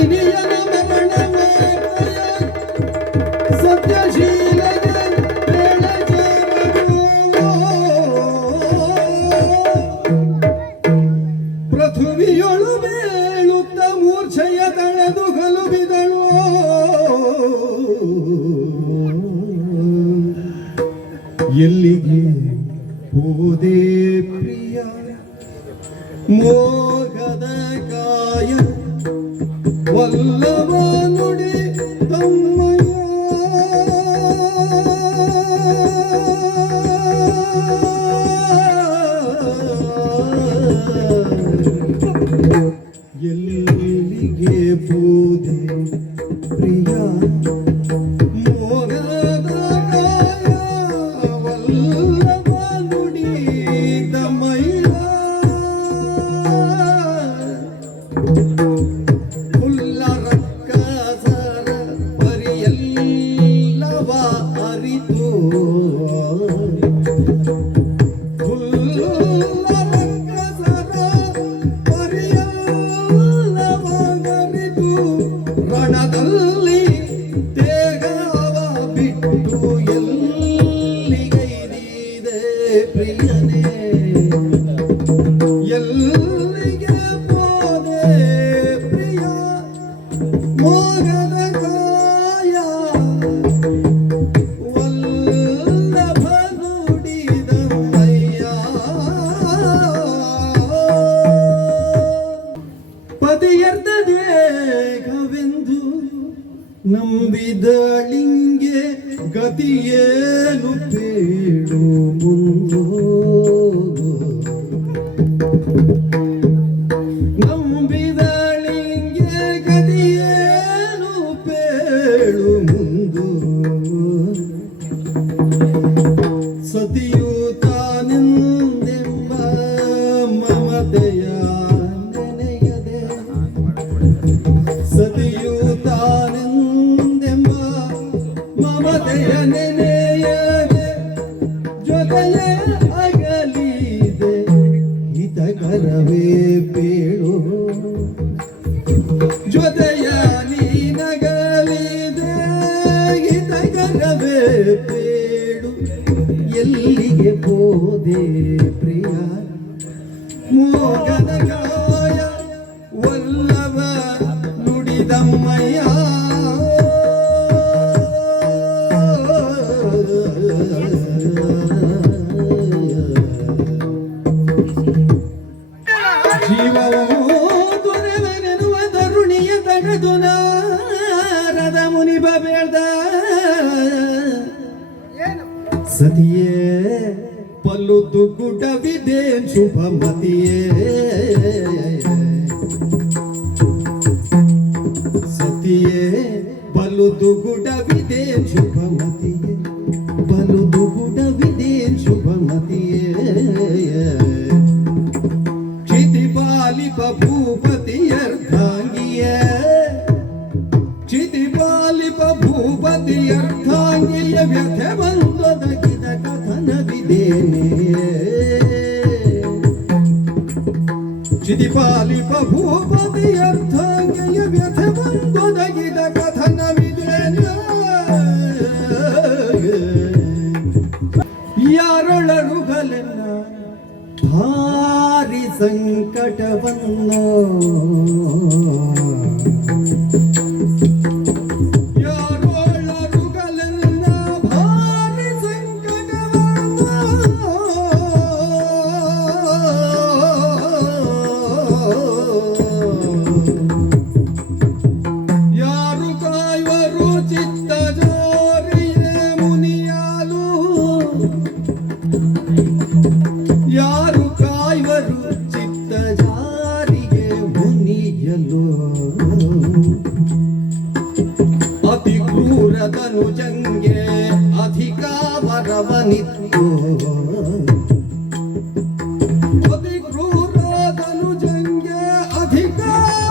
ನಳಿನಿಯನ ಮರಣವೇ ಸತ್ಯಶೀಲಗೆ ಪೃಥ್ವಿಯೊಳು ಬೇಳುತ್ತ ಮೂರ್ಛೆಯ ತಳೆದು ಕಲುಬಿದಳು. ಎಲ್ಲಿಗೆ ಹೋದೆ ಪ್ರಿಯ ಮೋಗದ ಕಾಯ ವಲ್ಲಭ ನುಡಿ ತಮ್ಮಯ ಎಲ್ಲಿಗೆ ಹೋದೆ ಪ್ರಿಯ ಮೋಗದ ಕಾಯ ವಲ್ಲಭ ನುಡಿ ತಮ್ಮಯ ಹುಲ್ಲರಕ್ಕಸರ ಪರಿಯಲ್ಲವ ಅರಿತು ರಣದಲ್ಲಿ ದೇಹವ ಬಿಟ್ಟು ಎಲ್ಲಿಗೈದಿದೆ ಪ್ರಿಯನೇ ಎಲ್ಲಿಗೆ ಹೋದೆ ಪ್ರಿಯ ಮೋಗದ ಕಾಯ ವಲ್ಲಭ ನುಡಿದಮ್ಮಯ್ಯ. ಪತಿಯರ್ಧ ದೇಹವೆಂದು ನಂಬಿದಳಿಂಗೆ ಗತಿಯೇನು ಬೇಡು ಮುಂದೋ ನಂಬಿದಳಿಂಗೆ ಗತಿಯೇನು ಬೇಳು ಮುಂದು ಸತಿಯು ತಾನೆಂದೆಂಬ ಮಮತೆಯ ನೆನೆಯದೆ ಸತಿಯು ತಾನೆಂದೆಂಬ ಮಮತೆಯ ನೆನೆಯದೆ ಜೊತೆಯ ಅಗಲಿದೆ ಹಿತಕರವೇ ಬೇಳು ಜೊತೆಯ ನೀನಗಲಿದೆ ಹಿತಕರವೇ ಬೇಡು. ಎಲ್ಲಿಗೆ ಹೋದೆ ಪ್ರಿಯ ಮೋಗದ ಕಾಯ ವಲ್ಲಭ ನುಡಿದಮ್ಮಯ್ಯ. ಜೀವವು ದೊರೆವೆನೆನುವ ತರುಣಿಯ ತಗದು ನಾರದ ಮುನಿಬ ಬೇಡ್ದ ಸತಿಯೇ ಪಲ್ಲುದು ಗುಡವಿದೆ ಶುಭಮತಿಯೇ ಸತಿಯೇ ಬಲುದು ಗುಡವಿದೆ ಶುಭಮತಿಯೇ ಬಲುದು ಗುಡವಿದೆ ಶುಭಮತಿಯೇ ಕ್ಷಿತಿಪಾಲಿಪ ಭೂಪತಿಯರ್ಧಾಂಗಿಯೇ ಕ್ಷಿತಿಪಾಲಿಪ ಭೂಪತಿಯರ್ಧಾಂಗಿಯ ವ್ಯಥೆ ಬಂದೊದಗಿದ ಕಥನವಿದೇನೆ ಕ್ಷಿತಿಪಾಲಿಪ ಭೂಪತಿಯರ್ಧಾಂಗಿಯ ವ್ಯಥೆ ಬಂದೊದಗಿದ ಕಥನವಿದೇನೆ. ಯಾರೊಳರುಗಲೆನ್ನ ಭಾರಿ ಸಂಕಟವನ್ನು ಯಾರೊಳರುಗಲೆನ್ನ ಭಾರಿ ಸಂಕಟವನ್ನು ಯಾರು ಕಾಯುವರು ಚಿತ್ತ ಜೋರಿಯೇ ಮುನಿಯಾಲು ಯಾರು ಕಾಯುವರು ಚಿತ್ತ ಜಾರಿಗೆ ಮುನಿಯಲು ಅತಿ ಕ್ರೂರದನು ಜಂಗೆ ಅಧಿಕ ವರವನಿತ್ತು ಅತಿ ಕ್ರೂರದನು ಜಂಗೆ ಅಧಿಕ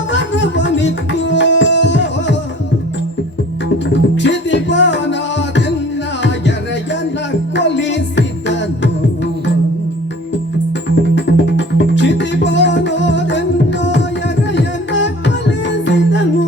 ವರವನಿತ್ತು ಕ್ಷಿತಿಪಾನಾದೆನ್ನ ಎರೆಯನ್ನ ಕೊಲಿಸಿದನು ಕ್ಷಿತಿಪಾನಾದೆನ್ನ ಎರೆಯನ್ನ ಕೊಲಿಸಿದನು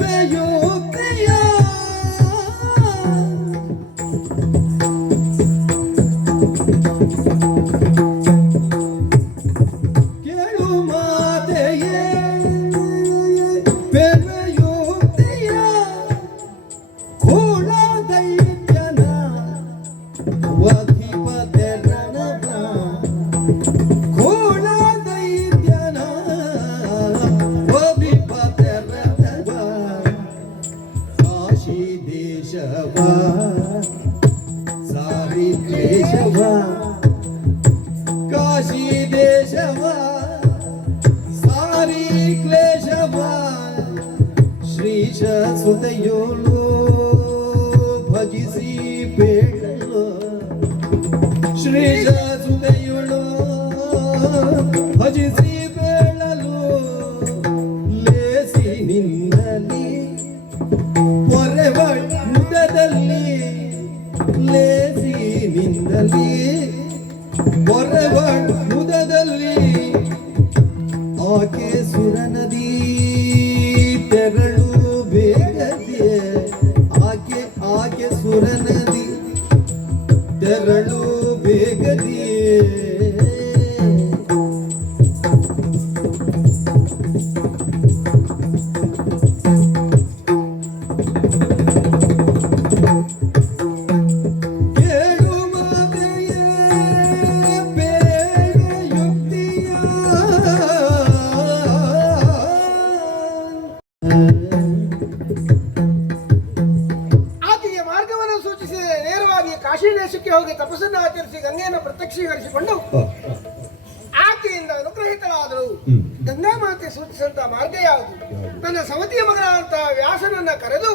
ಬೇಳ್ವೆಯೋಕ್ತಿಯ ಕೇಳು ಮಾತೆಯೇ ಬೇಳ್ವೆಯೋಕ್ತಿಯ ಕೂಡ ದೈತ್ಯನ ವಧಿಪತೆರನವ ಕೂಡ ದೈತ್ಯನ ವಧಿಪತೆರನವ ಕಾಶಿ ದೇಶವ ಸಾರಿ ಕ್ಲೇಶವ ಕಾಶಿ ದೇಶವ ಸಾರಿ ಕ್ಲೇಶವ ಶ್ರೀಶ ಸುತೆಯೋಳು ಭಜಿಸಿ ಬೇಡಲು ಶ್ರೀಶ ಸುತೆಯೋಳು ಭಜಿಸಿ ಬೇಡಲು ಲೇಸಿ ನಿನ್ನಲಿ ಪೊರೆವ ಮುದದಲ್ಲಿ ಲೇಸಿ ನಿನ್ನಲಿ ಪೊರೆವ ಮುದದಲ್ಲಿ ಆಕೆ ಸುರನದಿ ತೆರಳು ಬೇಗದೆ ಆಕೆ ಸುರನದಿ ತೆರಳು ಬೇಗದೆ ಕೇಳು ಮಾತೆಯ ಬೇಗ ಯುಕ್ತಿಯ ಆಕೆಗೆ ಮಾರ್ಗವನ್ನು ಸೂಚಿಸಿದ ನೇರವಾಗಿ ಕಾಶಿ ದೇಶಕ್ಕೆ ಹೋಗಿ ತಪಸ್ಸನ್ನು ಆಚರಿಸಿ ಗಂಗೆಯನ್ನು ಪ್ರತ್ಯಕ್ಷೀಕರಿಸಿಕೊಂಡು ಆಕೆಯಿಂದ ಅನುಗ್ರಹಿತರಾದರು. ಗಂಗಾ ಮಾತೆ ಸೂಚಿಸಿದಂತಹ ಮಾರ್ಗ ಯಾವುದು? ತನ್ನ ಸವತಿಯ ಮಗನಾದಂತಹ ವ್ಯಾಸನನ್ನ ಕರೆದು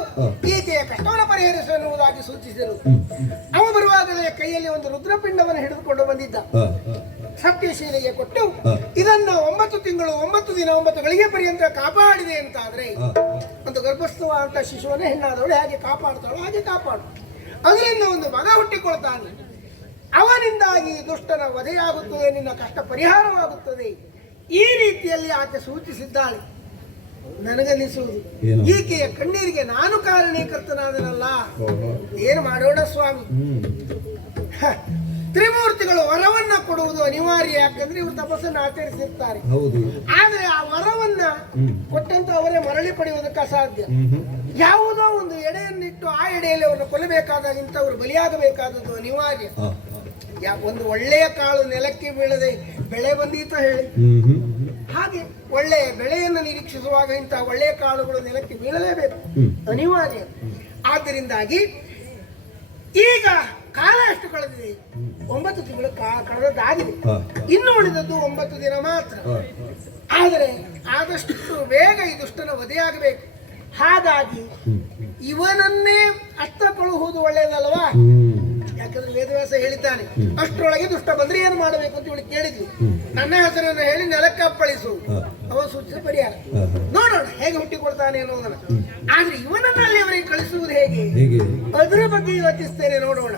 ಈಕೆಯ ಕಷ್ಟವನ್ನು ಪರಿಹರಿಸು ಎನ್ನುವುದಾಗಿ ಸೂಚಿಸಿದರು. ಅವ ಬರುವಾಗಲೇ ಕೈಯಲ್ಲಿ ಒಂದು ರುದ್ರಪಿಂಡವನ್ನು ಹಿಡಿದುಕೊಂಡು ಬಂದಿದ್ದ. ಸತ್ಯಶೀಲೆಗೆ ಕೊಟ್ಟು ಇದನ್ನ 9 ತಿಂಗಳು 9 ದಿನ 9 ಗಳಿಗೆ ಪರ್ಯಂತ ಕಾಪಾಡಿದೆ ಅಂತಾದ್ರೆ ಒಂದು ಗರ್ಭಸ್ಥವಾದಂತ ಶಿಶುವನ್ನೇ ಹೆಣ್ಣಾದವಳು ಹೇಗೆ ಕಾಪಾಡ್ತಾಳೋ ಹಾಗೆ ಕಾಪಾಡು. ಅದರಿಂದ ಒಂದು ಮಗ ಹುಟ್ಟಿಕೊಳ್ತಾನೆ. ಅವನಿಂದಾಗಿ ದುಷ್ಟನ ವಧೆಯಾಗುತ್ತದೆ, ನಿನ್ನ ಕಷ್ಟ ಪರಿಹಾರವಾಗುತ್ತದೆ. ಈ ರೀತಿಯಲ್ಲಿ ಆಕೆ ಸೂಚಿಸಿದ್ದಾಳೆ. ನನಗನ್ನಿಸುವುದು ಈಕೆಯ ಕಣ್ಣೀರಿಗೆ ನಾನು ಕಾರಣೀಕರ್ತನಾದನಲ್ಲ. ಏನು ಮಾಡೋಣ ಸ್ವಾಮಿ? ತ್ರಿಮೂರ್ತಿಗಳು ವರವನ್ನ ಕೊಡುವುದು ಅನಿವಾರ್ಯ. ಯಾಕಂದ್ರೆ ಇವರು ತಪಸ್ಸನ್ನು ಆಚರಿಸಿರ್ತಾರೆ. ಆದ್ರೆ ಆ ವರವನ್ನ ಕೊಟ್ಟಂತ ಅವರೇ ಮರಳಿ ಪಡೆಯುವುದಕ್ಕೆ ಅಸಾಧ್ಯ. ಯಾವುದೋ ಒಂದು ಎಡೆಯನ್ನಿಟ್ಟು ಆ ಎಡೆಯಲ್ಲಿ ಅವರನ್ನು ಕೊಲ್ಲಬೇಕಾದಾಗ ಇಂಥವರು ಬಲಿಯಾಗಬೇಕಾದದ್ದು ಅನಿವಾರ್ಯ. ಒಂದು ಒಳ್ಳೆಯ ಕಾಳು ನೆಲಕ್ಕೆ ಬೀಳದೆ ಬೆಳೆ ಬಂದೀತ ಹೇಳಿ, ಹಾಗೆ ಒಳ್ಳೆಯ ಬೆಳೆಯನ್ನು ನಿರೀಕ್ಷಿಸುವಾಗ ಇಂತಹ ಒಳ್ಳೆಯ ಕಾಳುಗಳು ನೆಲಕ್ಕೆ ಬೀಳಲೇಬೇಕು, ಅನಿವಾರ್ಯ. ಆದ್ದರಿಂದಾಗಿ ಈಗ ಕಾಲ ಎಷ್ಟು ಕಳೆದಿದೆ? 9 ತಿಂಗಳು ಕಳೆದದ್ದಾಗಿದೆ. ಇನ್ನು ಉಳಿದದ್ದು 9 ದಿನ ಮಾತ್ರ. ಆದರೆ ಆದಷ್ಟು ಬೇಗ ಈ ದುಷ್ಟನ ವಧೆಯಾಗಬೇಕು. ಹಾಗಾಗಿ ಇವನನ್ನೇ ಅತ್ತ ಕಳುಹುವುದು ಒಳ್ಳೆಯದಲ್ವಾ? ಯಾಕಂದ್ರೆ ವೇದವ್ಯಾಸ ಹೇಳಿದ್ದಾನೆ, ಅಷ್ಟರೊಳಗೆ ದುಷ್ಟ ಬಂದ್ರೆ ಏನು ಮಾಡಬೇಕು ಅಂತ ಇವಳು ಕೇಳಿದ್ವಿ. ನನ್ನ ಹೆಸರನ್ನು ಹೇಳಿ ನೆಲಕ್ಕೆ ಅಪ್ಪಳಿಸು, ಅವ ಸೂಚಿಸಿದ ಪರಿಹಾರ. ನೋಡೋಣ ಹೇಗೆ ಹುಟ್ಟಿಕೊಳ್ತಾನೆ ಅನ್ನೋದನ್ನ. ಆದ್ರೆ ಇವನನ್ನ ಅಲ್ಲಿ ಅವರಿಗೆ ಕಳಿಸುವುದು ಹೇಗೆ, ಅದರ ಬಗ್ಗೆ ಯೋಚಿಸ್ತೇನೆ. ನೋಡೋಣ.